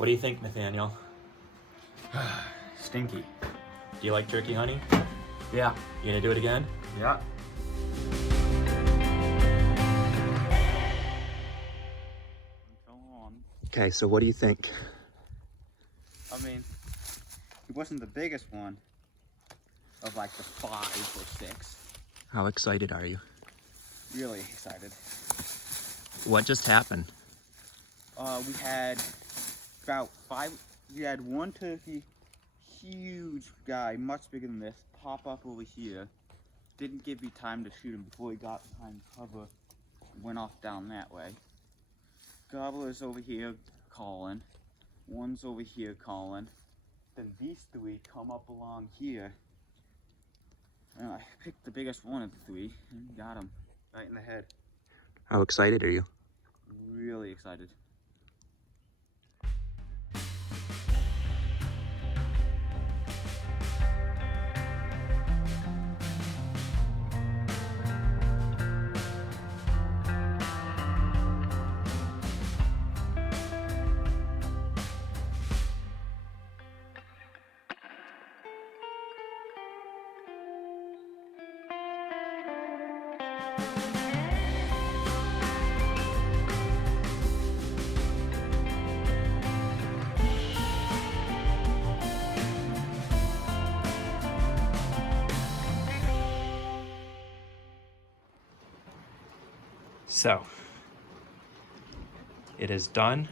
What do you think, Nathaniel? Stinky. Do you like turkey hunting? Yeah. You gonna do it again? Yeah. Go on. Okay, so what do you think? I mean, it wasn't the biggest one of like the 5 or 6. How excited are you? Really excited. What just happened? We had about 5. We had one turkey, huge guy, much bigger than this, pop up over here. Didn't give me time to shoot him before he got behind cover. Went off down that way. Gobbler's over here calling. One's over here calling. Then these 3 come up along here. And I picked the biggest one of the 3 and got him right in the head. How excited are you? Really excited. So, it is done.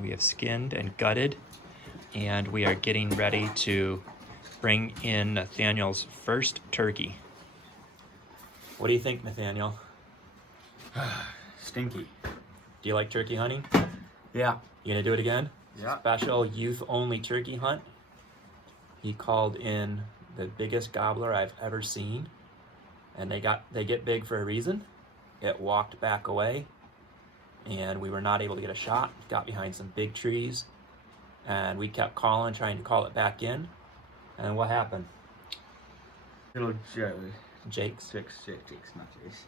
We have skinned and gutted, and we are getting ready to bring in Nathaniel's first turkey. What do you think, Nathaniel? Stinky. Do you like turkey hunting? Yeah. You gonna do it again? Yeah. Special youth-only turkey hunt. He called in the biggest gobbler I've ever seen, and they get big for a reason. It walked back away, and we were not able to get a shot. Got behind some big trees, and we kept calling, trying to call it back in. And what happened? Little Jakes. Jakes, not Jakes.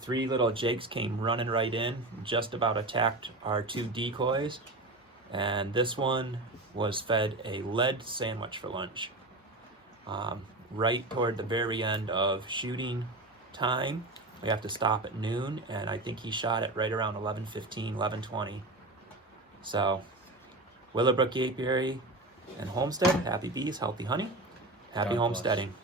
3 little jakes came running right in, just about attacked our 2 decoys. And this one was fed a lead sandwich for lunch. Right toward the very end of shooting time, we have to stop at noon, and I think he shot it right around 11:15, 11:20. So, Willow, Brook, Apiary, and Homestead, happy bees, healthy honey, happy God bless. homesteading.